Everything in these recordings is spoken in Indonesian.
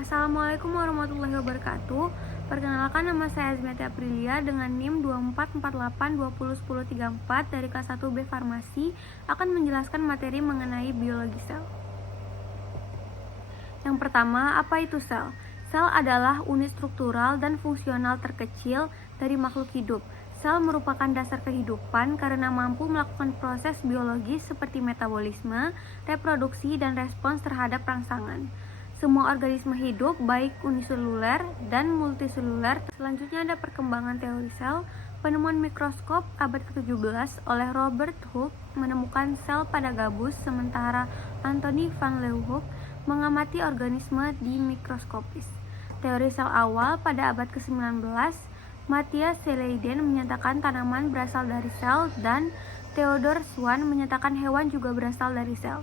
Assalamualaikum warahmatullahi wabarakatuh. Perkenalkan, nama saya Azmiati Aprilia dengan NIM 2448201034 dari kelas 1B Farmasi akan menjelaskan materi mengenai biologi sel. Yang pertama, apa itu sel? Sel adalah unit struktural dan fungsional terkecil dari makhluk hidup. Sel merupakan dasar kehidupan karena mampu melakukan proses biologis seperti metabolisme, reproduksi, dan respons terhadap rangsangan. Semua organisme hidup, baik uniseluler dan multiseluler. Selanjutnya ada perkembangan teori sel. Penemuan mikroskop abad ke-17 oleh Robert Hooke menemukan sel pada gabus, sementara Anthony van Leeuwenhoek mengamati organisme di mikroskopis. Teori sel awal pada abad ke-19, Matthias Leiden menyatakan tanaman berasal dari sel dan Theodor Schwann menyatakan hewan juga berasal dari sel.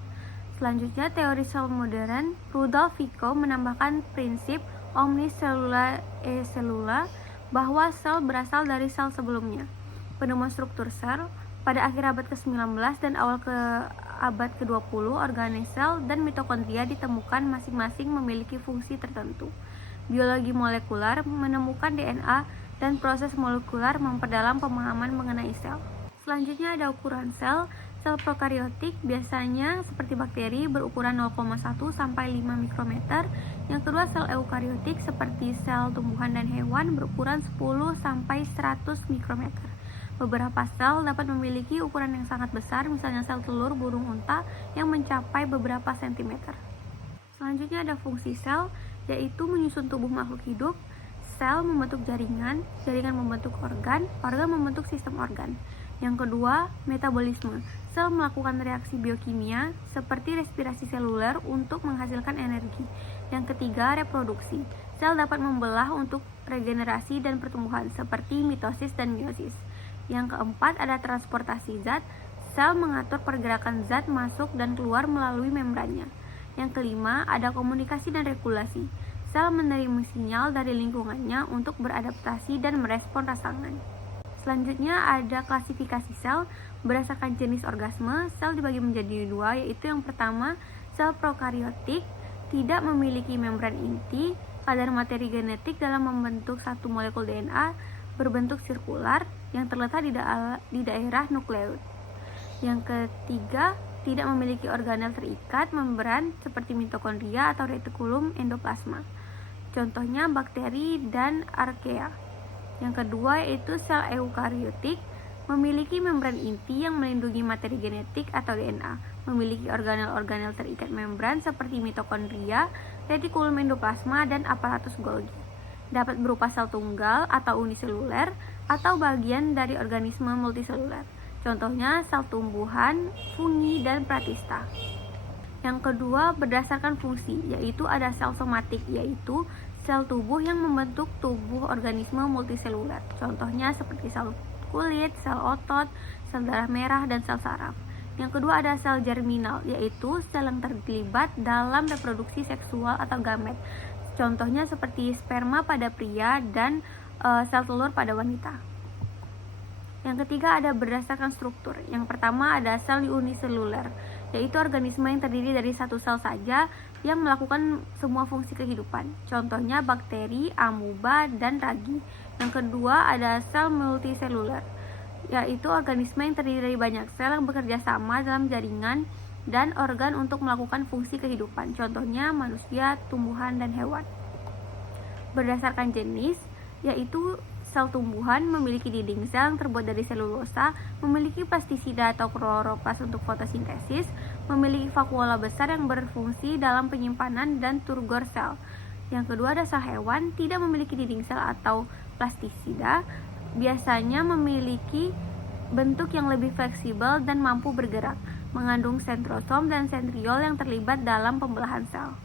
Selanjutnya, teori sel modern, Rudolf Virchow menambahkan prinsip omnis cellula e cellula bahwa sel berasal dari sel sebelumnya. Penemuan struktur sel pada akhir abad ke-19 dan awal abad ke-20, organel sel dan mitokondria ditemukan masing-masing memiliki fungsi tertentu. Biologi molekular menemukan DNA dan proses molekular memperdalam pemahaman mengenai sel. Selanjutnya ada ukuran sel. Sel prokariotik biasanya seperti bakteri berukuran 0,1 sampai 5 mikrometer. Yang kedua, sel eukariotik seperti sel tumbuhan dan hewan berukuran 10 sampai 100 mikrometer. Beberapa sel dapat memiliki ukuran yang sangat besar, misalnya sel telur burung unta yang mencapai beberapa sentimeter. Selanjutnya ada fungsi sel, yaitu menyusun tubuh makhluk hidup. Sel membentuk jaringan, jaringan membentuk organ, organ membentuk sistem organ. Yang kedua, metabolisme. Sel melakukan reaksi biokimia seperti respirasi seluler untuk menghasilkan energi. Yang ketiga, reproduksi. Sel dapat membelah untuk regenerasi dan pertumbuhan seperti mitosis dan meiosis. Yang keempat, ada transportasi zat. Sel mengatur pergerakan zat masuk dan keluar melalui membrannya. Yang kelima, ada komunikasi dan regulasi. Sel menerima sinyal dari lingkungannya untuk beradaptasi dan merespon rangsangan. Selanjutnya ada klasifikasi sel. Berdasarkan jenis organisme, sel dibagi menjadi dua, yaitu yang pertama, sel prokariotik, tidak memiliki membran inti. Kadar materi genetik dalam membentuk satu molekul DNA berbentuk sirkular yang terletak di daerah nukleus. Yang ketiga, tidak memiliki organel terikat membran seperti mitokondria atau retikulum endoplasma. Contohnya bakteri dan archaea. Yang kedua yaitu sel eukariotik, memiliki membran inti yang melindungi materi genetik atau DNA, memiliki organel-organel terikat membran seperti mitokondria, retikulum endoplasma, dan aparatus Golgi. Dapat berupa sel tunggal atau uniseluler atau bagian dari organisme multiseluler. Contohnya sel tumbuhan, fungi, dan pratista. Yang kedua berdasarkan fungsi, yaitu ada sel somatik, yaitu sel tubuh yang membentuk tubuh organisme multiseluler. Contohnya seperti sel kulit, sel otot, sel darah merah, dan sel saraf. Yang kedua ada sel germinal, yaitu sel yang terlibat dalam reproduksi seksual atau gamet. Contohnya seperti sperma pada pria dan sel telur pada wanita. Yang ketiga ada berdasarkan struktur. Yang pertama ada sel uniseluler, yaitu organisme yang terdiri dari satu sel saja yang melakukan semua fungsi kehidupan. Contohnya bakteri, amuba, dan ragi. Yang kedua ada sel multiseluler, yaitu organisme yang terdiri dari banyak sel yang bekerja sama dalam jaringan dan organ untuk melakukan fungsi kehidupan. Contohnya manusia, tumbuhan, dan hewan. Berdasarkan jenis, yaitu sel tumbuhan memiliki dinding sel yang terbuat dari selulosa, memiliki plastisida atau kloroplas untuk fotosintesis, memiliki vakuola besar yang berfungsi dalam penyimpanan, dan turgor sel. Yang kedua ada sel hewan, tidak memiliki dinding sel atau plastisida, biasanya memiliki bentuk yang lebih fleksibel dan mampu bergerak, mengandung sentrosom dan sentriol yang terlibat dalam pembelahan sel.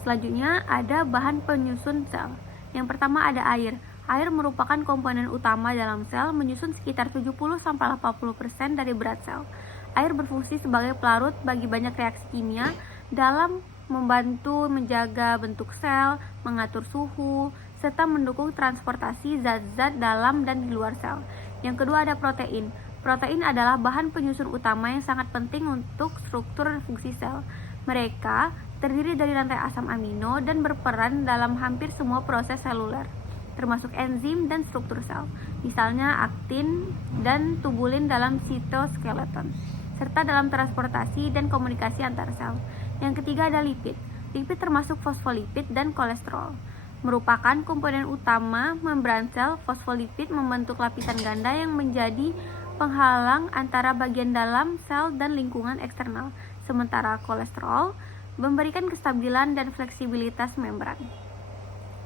Selanjutnya ada bahan penyusun sel. Yang pertama ada air. Air merupakan komponen utama dalam sel, menyusun sekitar 70-80% dari berat sel. Air berfungsi sebagai pelarut bagi banyak reaksi kimia dalam membantu menjaga bentuk sel, mengatur suhu, serta mendukung transportasi zat-zat dalam dan di luar sel. Yang kedua ada protein. Protein adalah bahan penyusun utama yang sangat penting untuk struktur dan fungsi sel. Mereka terdiri dari rantai asam amino dan berperan dalam hampir semua proses seluler, termasuk enzim dan struktur sel, misalnya aktin dan tubulin dalam sitoskeleton, serta dalam transportasi dan komunikasi antar sel. Yang ketiga ada lipid. Lipid termasuk fosfolipid dan kolesterol. Merupakan komponen utama membran sel, fosfolipid membentuk lapisan ganda yang menjadi penghalang antara bagian dalam sel dan lingkungan eksternal, sementara kolesterol memberikan kestabilan dan fleksibilitas membran.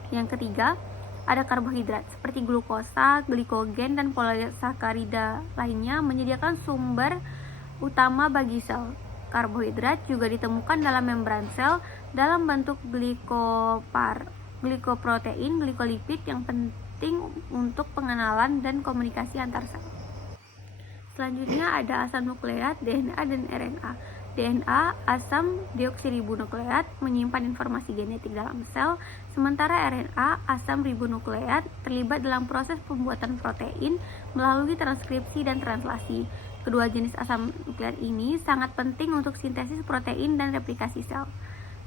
Yang ketiga, ada karbohidrat seperti glukosa, glikogen, dan polisakarida lainnya menyediakan sumber utama bagi sel. Karbohidrat juga ditemukan dalam membran sel dalam bentuk glikoprotein, glikolipid yang penting untuk pengenalan dan komunikasi antar sel. Selanjutnya ada asam nukleat, DNA, dan RNA. DNA, asam deoksiribonukleat, menyimpan informasi genetik dalam sel, sementara RNA, asam ribonukleat, terlibat dalam proses pembuatan protein melalui transkripsi dan translasi. Kedua jenis asam nukleat ini sangat penting untuk sintesis protein dan replikasi sel.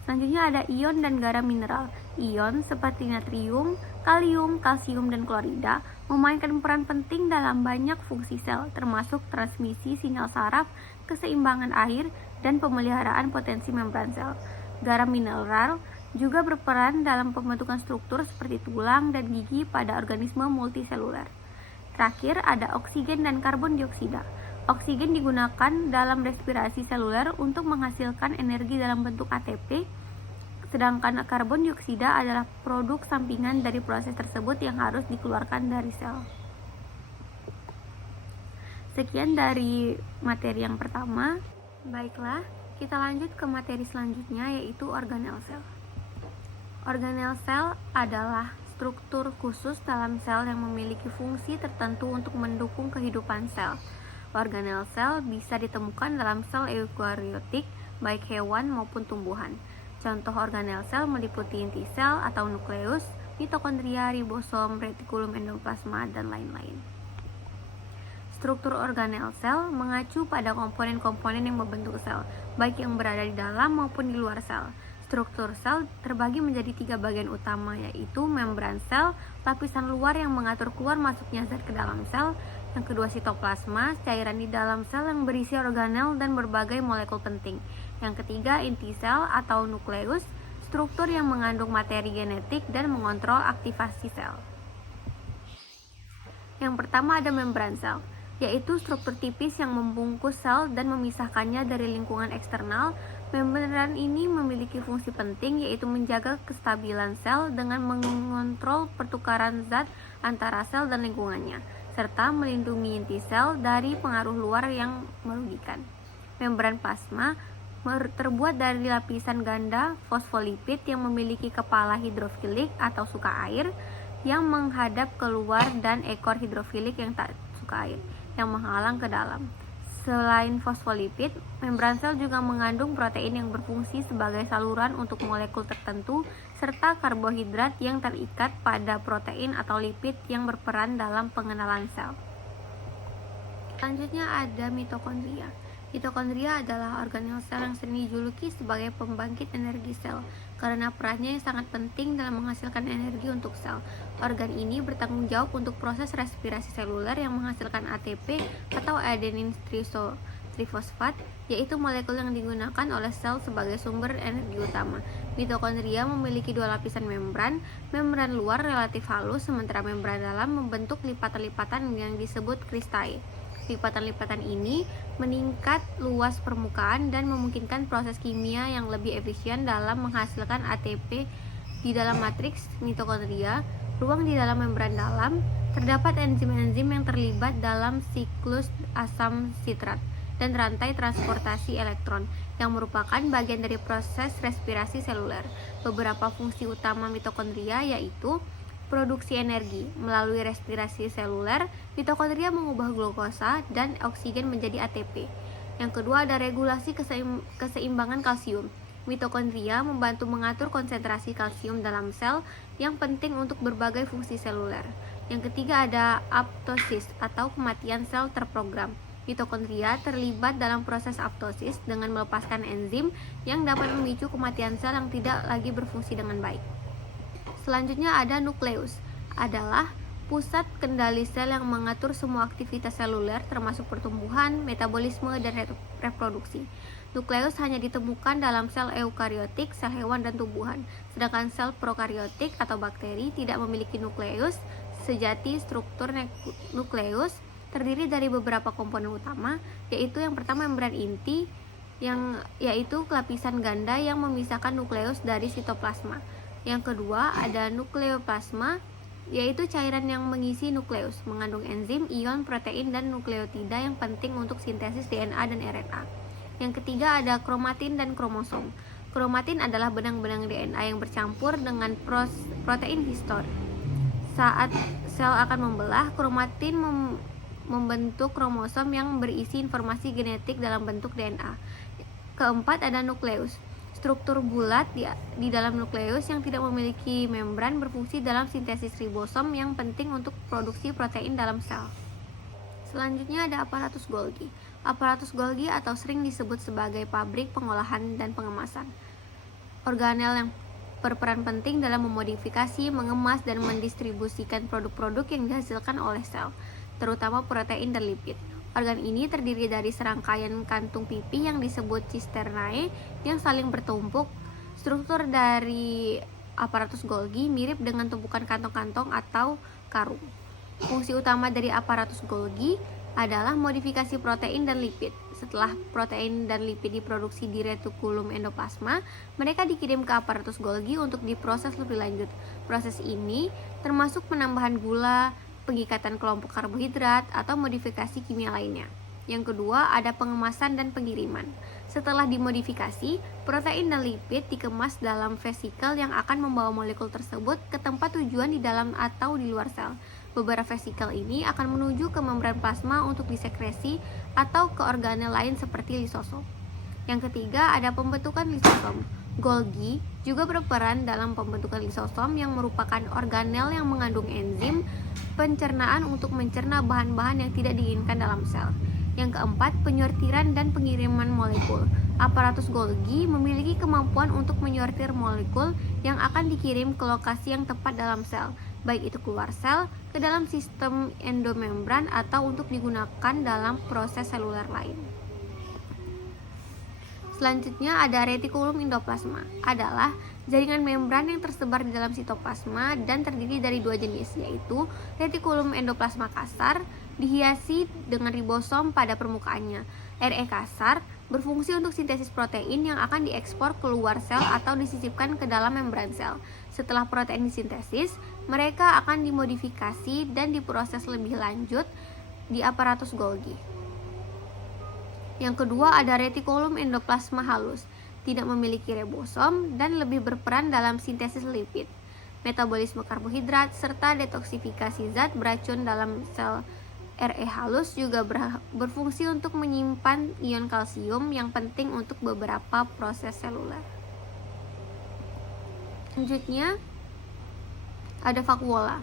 Selanjutnya ada ion dan garam mineral. Ion seperti natrium, kalium, kalsium, dan klorida memainkan peran penting dalam banyak fungsi sel, termasuk transmisi sinyal saraf, keseimbangan air, dan pemeliharaan potensi membran sel. Garam mineral juga berperan dalam pembentukan struktur seperti tulang dan gigi pada organisme multiseluler. Terakhir ada oksigen dan karbon dioksida. Oksigen digunakan dalam respirasi seluler untuk menghasilkan energi dalam bentuk ATP, sedangkan karbon dioksida adalah produk sampingan dari proses tersebut yang harus dikeluarkan dari sel. Sekian dari materi yang pertama. Baiklah, kita lanjut ke materi selanjutnya, yaitu organel sel. Organel sel adalah struktur khusus dalam sel yang memiliki fungsi tertentu untuk mendukung kehidupan sel. Organel sel bisa ditemukan dalam sel eukariotik, baik hewan maupun tumbuhan. Contoh organel sel meliputi inti sel atau nukleus, mitokondria, ribosom, retikulum endoplasma, dan lain-lain. Struktur organel sel mengacu pada komponen-komponen yang membentuk sel, baik yang berada di dalam maupun di luar sel. Struktur sel terbagi menjadi 3 bagian utama, yaitu membran sel, lapisan luar yang mengatur keluar masuknya zat ke dalam sel. Yang kedua, sitoplasma, cairan di dalam sel yang berisi organel dan berbagai molekul penting. Yang ketiga, inti sel atau nukleus, struktur yang mengandung materi genetik dan mengontrol aktivasi sel. Yang pertama ada membran sel, yaitu struktur tipis yang membungkus sel dan memisahkannya dari lingkungan eksternal. Membran ini memiliki fungsi penting, yaitu menjaga kestabilan sel dengan mengontrol pertukaran zat antara sel dan lingkungannya, serta melindungi inti sel dari pengaruh luar yang merugikan. Membran plasma terbuat dari lapisan ganda fosfolipid yang memiliki kepala hidrofilik atau suka air yang menghadap keluar dan ekor hidrofilik yang tak suka air yang menghalang ke dalam. Selain fosfolipid, membran sel juga mengandung protein yang berfungsi sebagai saluran untuk molekul tertentu serta karbohidrat yang terikat pada protein atau lipid yang berperan dalam pengenalan sel. Selanjutnya ada mitokondria. Mitokondria adalah organel sel yang sering dijuluki sebagai pembangkit energi sel karena perannya yang sangat penting dalam menghasilkan energi untuk sel. Organ ini bertanggung jawab untuk proses respirasi seluler yang menghasilkan ATP atau adenin trifosfat, yaitu molekul yang digunakan oleh sel sebagai sumber energi utama. Mitokondria memiliki 2 lapisan membran. Membran luar relatif halus, sementara membran dalam membentuk lipatan-lipatan yang disebut kristai. Lipatan-lipatan ini meningkat luas permukaan dan memungkinkan proses kimia yang lebih efisien dalam menghasilkan ATP di dalam matriks mitokondria. Ruang di dalam membran dalam terdapat enzim-enzim yang terlibat dalam siklus asam sitrat dan rantai transportasi elektron yang merupakan bagian dari proses respirasi seluler. Beberapa fungsi utama mitokondria yaitu produksi energi. Melalui respirasi seluler, mitokondria mengubah glukosa dan oksigen menjadi ATP. Yang kedua ada regulasi keseimbangan kalsium. Mitokondria membantu mengatur konsentrasi kalsium dalam sel yang penting untuk berbagai fungsi seluler. Yang ketiga ada apoptosis atau kematian sel terprogram. Mitokondria terlibat dalam proses apoptosis dengan melepaskan enzim yang dapat memicu kematian sel yang tidak lagi berfungsi dengan baik. Selanjutnya ada nukleus, adalah pusat kendali sel yang mengatur semua aktivitas seluler termasuk pertumbuhan, metabolisme, dan reproduksi. Nukleus hanya ditemukan dalam sel eukariotik, sel hewan dan tumbuhan, sedangkan sel prokariotik atau bakteri tidak memiliki nukleus. Sejati struktur nukleus terdiri dari beberapa komponen utama, yaitu yang pertama membran inti, yaitu lapisan ganda yang memisahkan nukleus dari sitoplasma. Yang kedua ada nukleoplasma, yaitu cairan yang mengisi nukleus, mengandung enzim, ion, protein, dan nukleotida yang penting untuk sintesis DNA dan RNA. Yang ketiga ada kromatin dan kromosom. Kromatin adalah benang-benang DNA yang bercampur dengan protein histon. Saat sel akan membelah, kromatin membentuk kromosom yang berisi informasi genetik dalam bentuk DNA. Keempat ada nukleus. Struktur bulat di dalam nukleus yang tidak memiliki membran berfungsi dalam sintesis ribosom yang penting untuk produksi protein dalam sel. Selanjutnya ada aparatus Golgi. Aparatus Golgi atau sering disebut sebagai pabrik pengolahan dan pengemasan. Organel yang berperan penting dalam memodifikasi, mengemas, dan mendistribusikan produk-produk yang dihasilkan oleh sel, terutama protein dan lipid. Organ ini terdiri dari serangkaian kantung pipih yang disebut cisternae yang saling bertumpuk. Struktur dari aparatus Golgi mirip dengan tumpukan kantong-kantong atau karung. Fungsi utama dari aparatus Golgi adalah modifikasi protein dan lipid. Setelah protein dan lipid diproduksi di retikulum endoplasma, mereka dikirim ke aparatus Golgi untuk diproses lebih lanjut. Proses ini termasuk penambahan gula, pengikatan kelompok karbohidrat, atau modifikasi kimia lainnya. Yang kedua ada pengemasan dan pengiriman. Setelah dimodifikasi, protein dan lipid dikemas dalam vesikel yang akan membawa molekul tersebut ke tempat tujuan di dalam atau di luar sel. Beberapa vesikel ini akan menuju ke membran plasma untuk disekresi atau ke organel lain seperti lisosom. Yang ketiga ada pembentukan lisosom. Golgi juga berperan dalam pembentukan lisosom yang merupakan organel yang mengandung enzim pencernaan untuk mencerna bahan-bahan yang tidak diinginkan dalam sel. Yang keempat, penyortiran dan pengiriman molekul. Aparatus Golgi memiliki kemampuan untuk menyortir molekul yang akan dikirim ke lokasi yang tepat dalam sel, baik itu keluar sel, ke dalam sistem endomembran, atau untuk digunakan dalam proses seluler lain. Selanjutnya ada retikulum endoplasma, adalah jaringan membran yang tersebar di dalam sitoplasma dan terdiri dari dua jenis, yaitu retikulum endoplasma kasar dihiasi dengan ribosom pada permukaannya. RE kasar berfungsi untuk sintesis protein yang akan diekspor keluar sel atau disisipkan ke dalam membran sel. Setelah protein disintesis, mereka akan dimodifikasi dan diproses lebih lanjut di aparatus Golgi. Yang kedua ada retikulum endoplasma halus, tidak memiliki ribosom dan lebih berperan dalam sintesis lipid, metabolisme karbohidrat, serta detoksifikasi zat beracun dalam sel. RE halus juga berfungsi untuk menyimpan ion kalsium yang penting untuk beberapa proses seluler. Selanjutnya ada vakuola.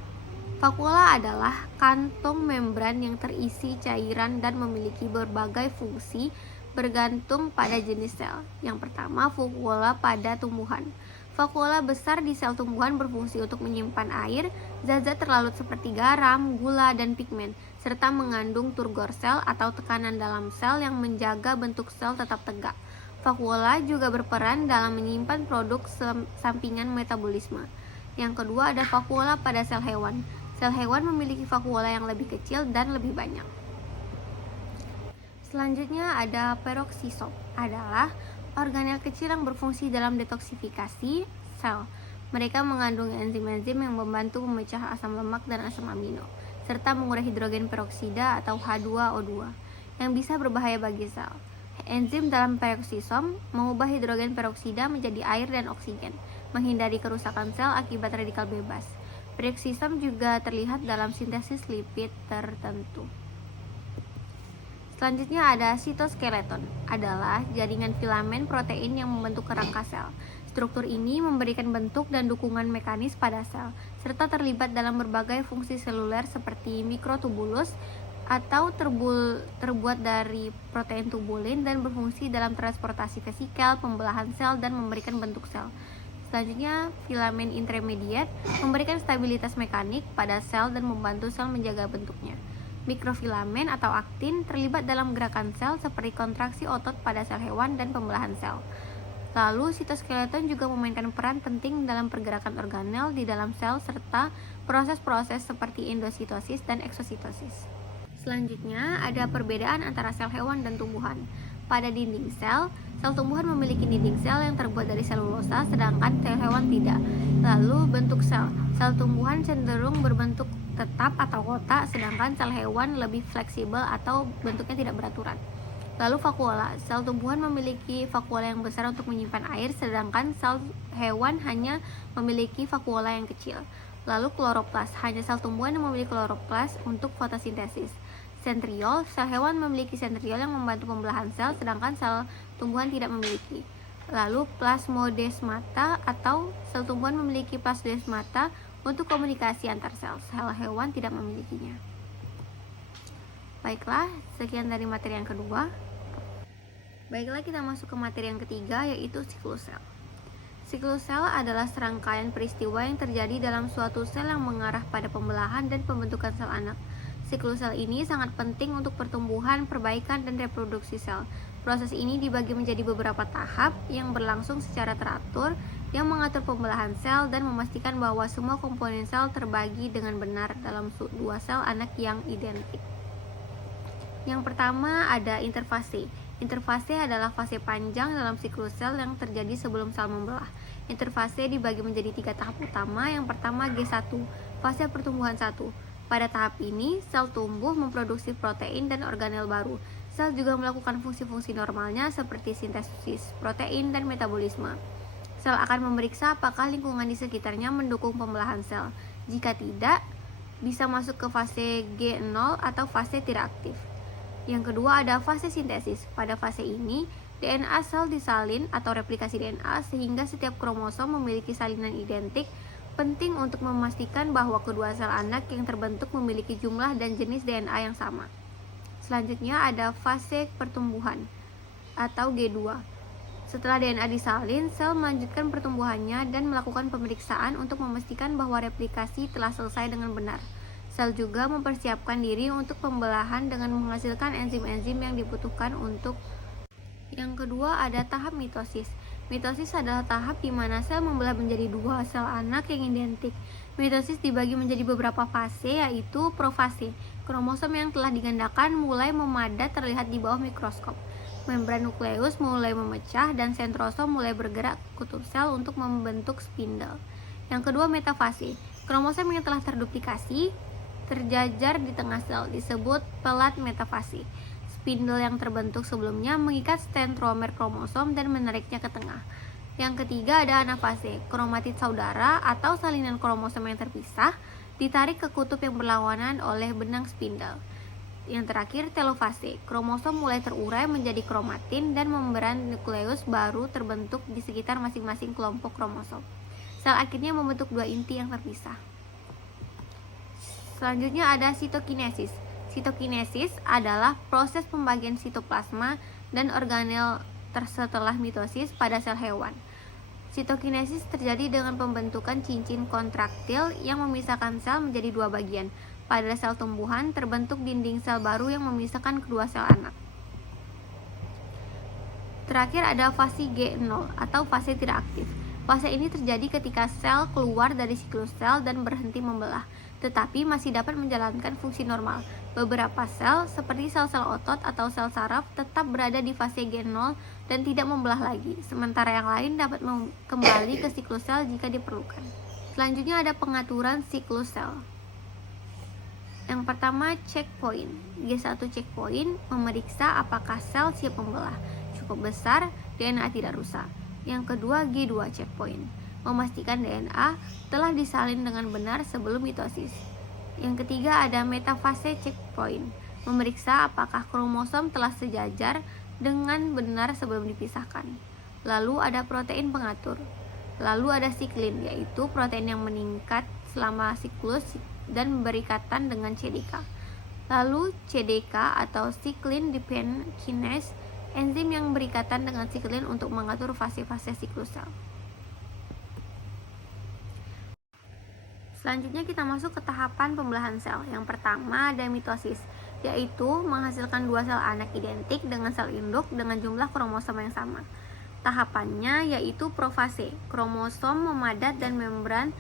Vakuola adalah kantong membran yang terisi cairan dan memiliki berbagai fungsi bergantung pada jenis sel. Yang pertama, vakuola pada tumbuhan. Vakuola besar di sel tumbuhan berfungsi untuk menyimpan air, zat-zat terlarut seperti garam, gula, dan pigmen, serta mengandung turgor sel atau tekanan dalam sel yang menjaga bentuk sel tetap tegak. Vakuola juga berperan dalam menyimpan produk sampingan metabolisme. Yang kedua ada vakuola pada sel hewan. Sel hewan memiliki vakuola yang lebih kecil dan lebih banyak. Selanjutnya ada peroksisom, adalah organel kecil yang berfungsi dalam detoksifikasi sel. Mereka mengandung enzim-enzim yang membantu memecah asam lemak dan asam amino, serta mengurai hidrogen peroksida atau H2O2 yang bisa berbahaya bagi sel. Enzim dalam peroksisom mengubah hidrogen peroksida menjadi air dan oksigen, menghindari kerusakan sel akibat radikal bebas. Peroksisom juga terlihat dalam sintesis lipid tertentu. Selanjutnya ada sitoskeleton, adalah jaringan filamen protein yang membentuk kerangka sel. Struktur ini memberikan bentuk dan dukungan mekanis pada sel, serta terlibat dalam berbagai fungsi seluler seperti mikrotubulus, atau terbuat dari protein tubulin dan berfungsi dalam transportasi vesikel, pembelahan sel, dan memberikan bentuk sel. Selanjutnya, filamen intermediate memberikan stabilitas mekanik pada sel dan membantu sel menjaga bentuknya. Mikrofilamen atau aktin terlibat dalam gerakan sel seperti kontraksi otot pada sel hewan dan pembelahan sel. Lalu, sitoskeleton juga memainkan peran penting dalam pergerakan organel di dalam sel serta proses-proses seperti endositosis dan eksositosis. Selanjutnya, ada perbedaan antara sel hewan dan tumbuhan. Pada dinding sel tumbuhan memiliki dinding sel yang terbuat dari selulosa, sedangkan sel hewan tidak. Lalu, bentuk sel tumbuhan cenderung berbentuk tetap atau kotak, sedangkan sel hewan lebih fleksibel atau bentuknya tidak beraturan. Lalu vakuola, sel tumbuhan memiliki vakuola yang besar untuk menyimpan air, sedangkan sel hewan hanya memiliki vakuola yang kecil. Lalu kloroplas, hanya sel tumbuhan yang memiliki kloroplas untuk fotosintesis. Sentriol, sel hewan memiliki sentriol yang membantu pembelahan sel, sedangkan sel tumbuhan tidak memiliki. Lalu plasmodesmata atau sel tumbuhan memiliki plasmodesmata untuk komunikasi antar sel hewan tidak memilikinya. Baiklah, sekian dari materi yang kedua. Baiklah, kita masuk ke materi yang ketiga, yaitu siklus sel. Siklus sel adalah serangkaian peristiwa yang terjadi dalam suatu sel yang mengarah pada pembelahan dan pembentukan sel anak. Siklus sel ini sangat penting untuk pertumbuhan, perbaikan, dan reproduksi sel. Proses ini dibagi menjadi beberapa tahap yang berlangsung secara teratur, yang mengatur pembelahan sel dan memastikan bahwa semua komponen sel terbagi dengan benar dalam dua sel anak yang identik. Yang pertama ada interfase. Interfase adalah fase panjang dalam siklus sel yang terjadi sebelum sel membelah. Interfase dibagi menjadi 3 tahap utama. Yang pertama G1, fase pertumbuhan 1. Pada tahap ini, sel tumbuh memproduksi protein dan organel baru. Sel juga melakukan fungsi-fungsi normalnya seperti sintesis protein dan metabolisme. Sel akan memeriksa apakah lingkungan di sekitarnya mendukung pembelahan sel. Jika tidak, bisa masuk ke fase G0 atau fase tidak aktif. Yang kedua ada fase sintesis. Pada fase ini, DNA sel disalin atau replikasi DNA sehingga setiap kromosom memiliki salinan identik, penting untuk memastikan bahwa kedua sel anak yang terbentuk memiliki jumlah dan jenis DNA yang sama. Selanjutnya ada fase pertumbuhan atau G2. Setelah DNA disalin, sel melanjutkan pertumbuhannya dan melakukan pemeriksaan untuk memastikan bahwa replikasi telah selesai dengan benar. Sel juga mempersiapkan diri untuk pembelahan dengan menghasilkan enzim-enzim yang dibutuhkan untuk. Yang kedua ada tahap mitosis. Mitosis adalah tahap di mana sel membelah menjadi dua sel anak yang identik. Mitosis dibagi menjadi beberapa fase, yaitu profase. Kromosom yang telah digandakan mulai memadat terlihat di bawah mikroskop. Membran nukleus mulai memecah dan sentrosom mulai bergerak kutub sel untuk membentuk spindle. Yang kedua metafase. Kromosom yang telah terduplikasi terjajar di tengah sel disebut pelat metafase. Spindle yang terbentuk sebelumnya mengikat sentromer kromosom dan menariknya ke tengah. Yang ketiga ada anafase. Kromatid saudara atau salinan kromosom yang terpisah ditarik ke kutub yang berlawanan oleh benang spindle. Yang terakhir telofase. Kromosom mulai terurai menjadi kromatin dan membran nukleus baru terbentuk di sekitar masing-masing kelompok kromosom. Sel akhirnya membentuk dua inti yang terpisah. Selanjutnya ada sitokinesis. Sitokinesis adalah proses pembagian sitoplasma dan organel setelah mitosis pada sel hewan. Sitokinesis terjadi dengan pembentukan cincin kontraktil yang memisahkan sel menjadi dua bagian. Pada sel tumbuhan terbentuk dinding sel baru yang memisahkan kedua sel anak. Terakhir ada fase G0 atau fase tidak aktif. Fase ini terjadi ketika sel keluar dari siklus sel dan berhenti membelah, tetapi masih dapat menjalankan fungsi normal. Beberapa sel, seperti sel-sel otot atau sel saraf, tetap berada di fase G0 dan tidak membelah lagi, sementara yang lain dapat kembali ke siklus sel jika diperlukan. Selanjutnya ada pengaturan siklus sel. Yang pertama, checkpoint. G1 checkpoint memeriksa apakah sel siap membelah. Cukup besar, DNA tidak rusak. Yang kedua, G2 checkpoint, memastikan DNA telah disalin dengan benar sebelum mitosis. Yang ketiga ada metafase checkpoint, memeriksa apakah kromosom telah sejajar dengan benar sebelum dipisahkan. Lalu ada protein pengatur. Lalu ada siklin, yaitu protein yang meningkat selama siklus dan berikatan dengan CDK. Lalu CDK atau cyclin dependent kinase, enzim yang berikatan dengan siklin untuk mengatur fase-fase siklus sel. Selanjutnya kita masuk ke tahapan pembelahan sel. Yang pertama ada mitosis, yaitu menghasilkan dua sel anak identik dengan sel induk dengan jumlah kromosom yang sama. Tahapannya yaitu profase, kromosom memadat dan membran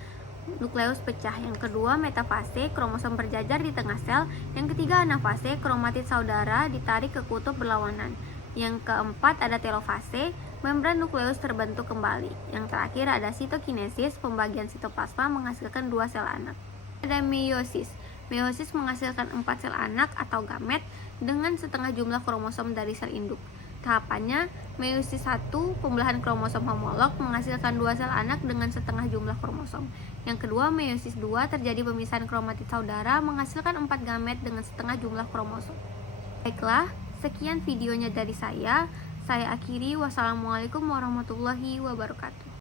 nukleus pecah. Yang kedua metafase, kromosom berjajar di tengah sel. Yang ketiga anafase, kromatid saudara ditarik ke kutub berlawanan. Yang keempat ada telofase, membran nukleus terbentuk kembali. Yang terakhir ada sitokinesis, pembagian sitoplasma menghasilkan dua sel anak. Ada meiosis. Meiosis menghasilkan 4 sel anak atau gamet dengan setengah jumlah kromosom dari sel induk. Tahapannya meiosis 1, pembelahan kromosom homolog menghasilkan 2 sel anak dengan setengah jumlah kromosom. Yang kedua meiosis 2, terjadi pemisahan kromatid saudara menghasilkan 4 gamet dengan setengah jumlah kromosom. Baiklah, sekian videonya dari saya. Saya akhiri. Wassalamualaikum warahmatullahi wabarakatuh.